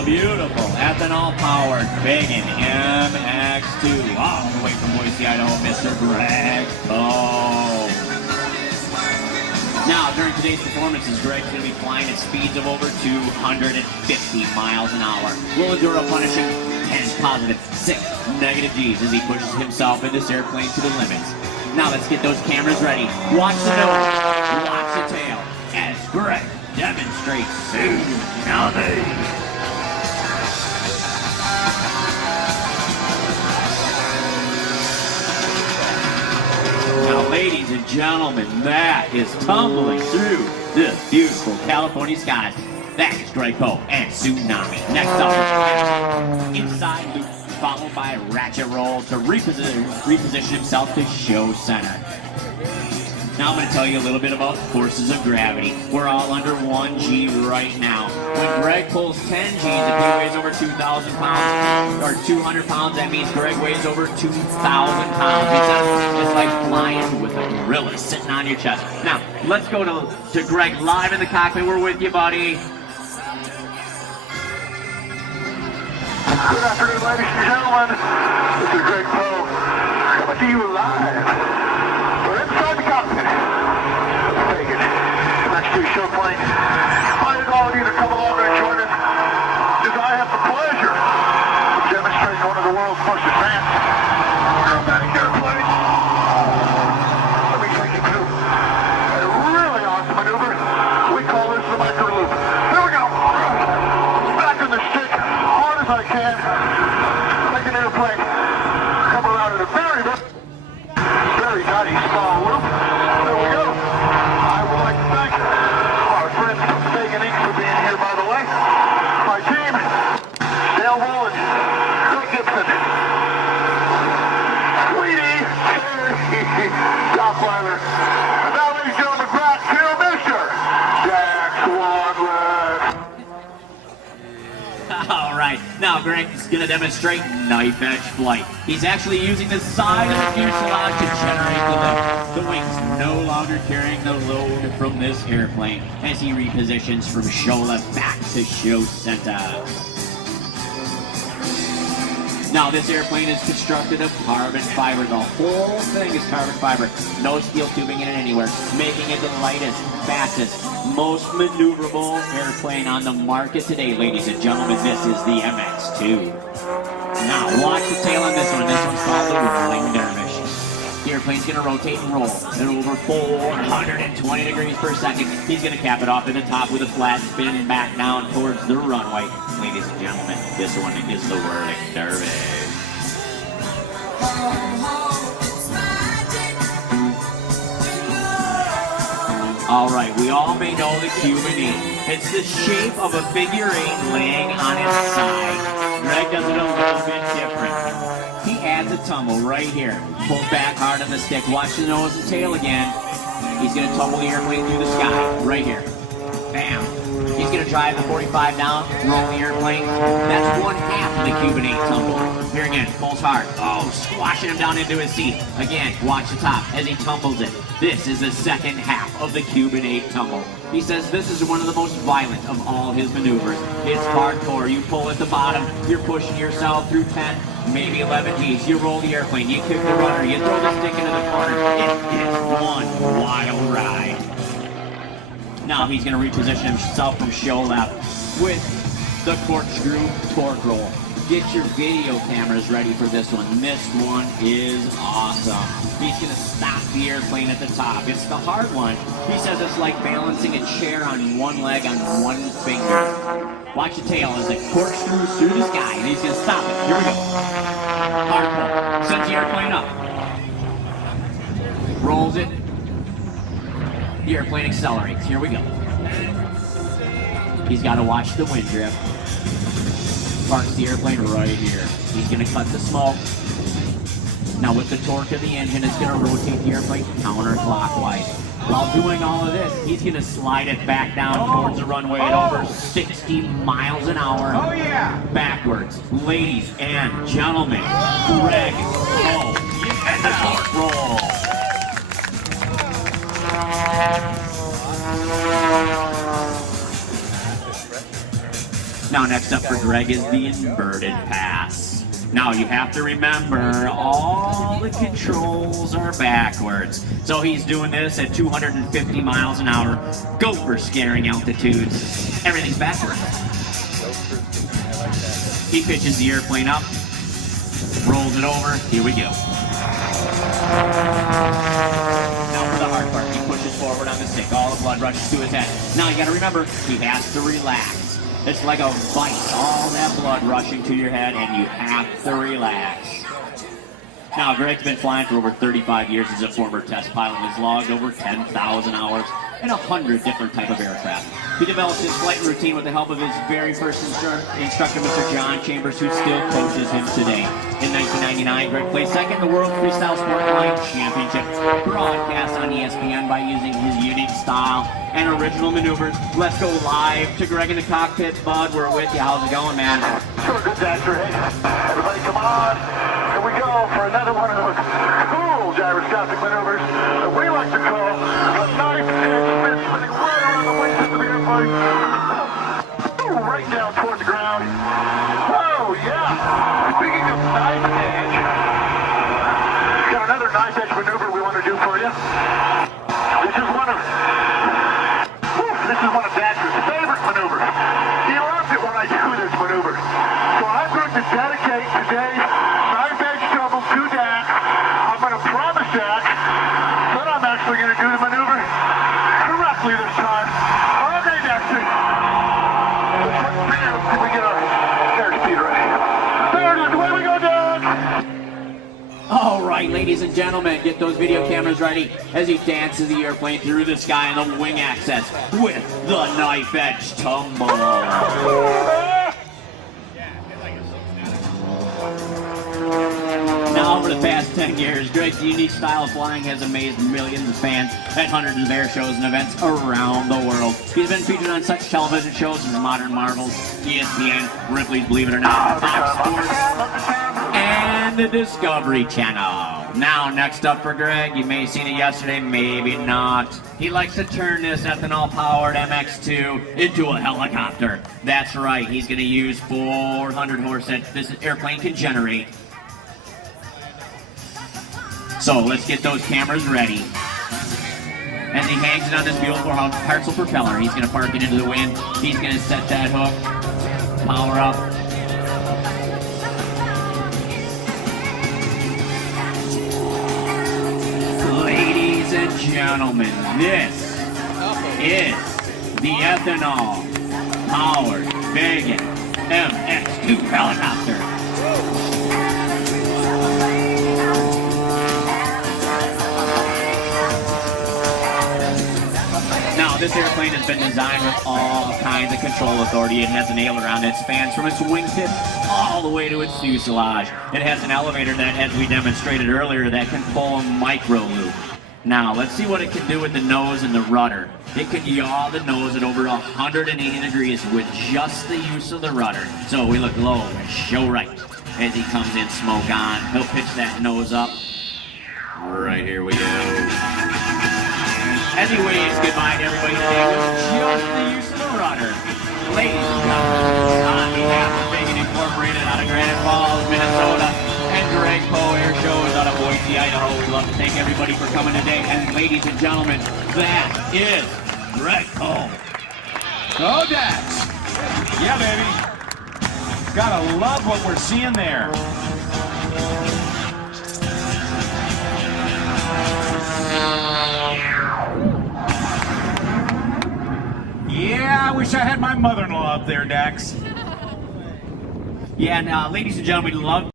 the beautiful ethanol-powered fagen mx2. All the way from Boise, Idaho, Mr. Greg Bowe. Now, during today's performances, Greg's going to be flying at speeds of over 250 miles an hour. Will endure a punishing 10 positive, 6 negative G's as he pushes himself in this airplane to the limits. Now let's get those cameras ready. Watch the nose, watch the tail, as Greg demonstrates tsunami. Now, ladies and gentlemen, that is tumbling through the beautiful California skies. That is Greg Bowe and Tsunami. Next up is inside loop, followed by a ratchet roll to reposition himself to show center. Now I'm going to tell you a little bit about forces of gravity. We're all under 1 G right now. When Greg pulls 10 G's, if he weighs over 2,000 pounds or 200 pounds, that means Greg weighs over 2,000 pounds. It's like flying with a gorilla sitting on your chest. Now, let's go to Greg live in the cockpit. We're with you, buddy. Good afternoon, ladies and gentlemen. This is Greg Bowe coming to you live. We're inside the cockpit. Fagen mx2 show plane. I invite all of you to come along and join us as I have the pleasure of demonstrating one of the world's most advanced acrobatic airplanes. Let me take you through a really awesome maneuver. We call this the micro loop. Here we go. Back on the stick. I can make an airplane come around in a very tiny small loop. There we go. I would like to thank our friends from Fagen Inc. for being here, by the way. My team, Dale Wallen, Doug Gibson, Sweetie, Doc Weiler, and now, ladies and gentlemen, back to Mr. Dax Wadley. All right, now Greg's going to demonstrate knife edge flight. He's actually using the side of the fuselage to generate the lift. The wings no longer carrying the load from this airplane as he repositions from show left back to show center. Now, this airplane is constructed of carbon fiber. The whole thing is carbon fiber. No steel tubing in it anywhere, making it the lightest, fastest, most maneuverable airplane on the market today, ladies and gentlemen. This is the mx2. Now, watch the tail on this one. This one's called the Rolling Dervish. The airplane's going to rotate and roll at over 420 degrees per second. He's going to cap it off at the top with a flat spin and back down towards the runway. Ladies and gentlemen, this one is the Whirling Dervish. All right, we all may know the Cuban E. It's the shape of a figure 8 laying on its side. Greg does it a little bit different. He adds a tumble right here. Pulls back hard on the stick. Watch the nose and tail again. He's going to tumble the airplane through the sky right here. Bam. He's going to drive the 45 down, roll the airplane. That's 1/2 of the Cuban 8 tumble. Here again, pulls hard. Oh, squashing him down into his seat. Again, watch the top as he tumbles it. This is the second half of the Cuban 8 tumble. He says this is one of the most violent of all his maneuvers. It's hardcore. You pull at the bottom, you're pushing yourself through 10, maybe 11 G's. You roll the airplane, you kick the rudder, you throw the stick into the corner. It is one wild ride. Now he's going to reposition himself from show left with the corkscrew torque roll. Get your video cameras ready for this one. This one is awesome. He's going to stop the airplane at the top. It's the hard one. He says it's like balancing a chair on one leg on one finger. Watch the tail as it corkscrews through the sky, and he's going to stop it. Here we go. Hard pull. Sends the airplane up. Rolls it. The airplane accelerates. Here we go. He's got to watch the wind drift. Parks the airplane right here. He's going to cut the smoke. Now with the torque of the engine, it's going to rotate the airplane counterclockwise. While doing all of this, he's going to slide it back down towards the runway at over 60 miles an hour. Oh yeah! Backwards. Ladies and gentlemen, Greg Bowe and the torque roll. Now next up for Greg is the inverted pass. Now you have to remember all the controls are backwards. So he's doing this at 250 miles an hour. Go for scaring altitudes. Everything's backwards. He pitches the airplane up, rolls it over, here we go. Now for the hard part, he pushes forward on the stick, all the blood rushes to his head. Now you gotta remember, he has to relax. It's like a vice, all that blood rushing to your head, and you have to relax. Now, Greg's been flying for over 35 years as a former test pilot and has logged over 10,000 hours in 100 different type of aircraft. He developed his flight routine with the help of his very first instructor, Mr. John Chambers, who still coaches him today. In 1999, Greg placed second in the World Freestyle Sport Flying Championship, broadcast on ESPN by using his unique style and original maneuvers. Let's go live to Greg in the cockpit. Bud, we're with you. How's it going, man? Sure, good, Dr. Everybody come on. Here we go for another one of those cool gyroscopic maneuvers that we like to call a knife edge spin, spinning right around the wings of the airplane. Right down toward the ground. Oh, yeah. Speaking of knife edge, got another knife edge maneuver we want to do for you. This is one of Dax's favorite maneuvers. He loves it when I do this maneuver. So I'm going to dedicate today's knife edge double to Dax. I'm going to promise Dax that I'm actually going to do the maneuver correctly this time. Okay, Daxter. Can we get our airspeed ready? There it is. Away we go, Dax. All right, ladies and gentlemen, get those video cameras ready as he dances the airplane through the sky in the wing access with the knife edge tumble. Now, over the past 10 years, Greg's unique style of flying has amazed millions of fans at hundreds of air shows and events around the world. He's been featured on such television shows as Modern Marvels, ESPN, Ripley's Believe It or Not, Fox Sports, and the Discovery Channel. Now, next up for Greg, you may have seen it yesterday, maybe not. He likes to turn this ethanol-powered mx2 into a helicopter. That's right, he's going to use 400 horse that this airplane can generate. So let's get those cameras ready. As he hangs it on this beautiful Hartzell propeller, he's going to park it into the wind. He's going to set that hook, power up. Ladies and gentlemen, this is the ethanol-powered fagen mx2 helicopter. Now, this airplane has been designed with all kinds of control authority. It has an aileron that spans from its wingtip all the way to its fuselage. It has an elevator that, as we demonstrated earlier, that can pull a micro loop. Now, let's see what it can do with the nose and the rudder. It can yaw the nose at over 180 degrees with just the use of the rudder. So we look low and show right. As he comes in smoke on, he'll pitch that nose up. Right, here we go. As he waves goodbye to everybody today with just the use of the rudder. Ladies and gentlemen, on behalf of Fagen Incorporated out of Granite Falls, Minnesota, and Greg Poe Air Shows out of Boise, Idaho, we'd love to thank everybody for coming today. And ladies and gentlemen, that is Greg Poe. Oh, Dax. Yeah, baby. Gotta love what we're seeing there. Yeah, I wish I had my mother-in-law up there, Dax. Yeah, and ladies and gentlemen, we'd love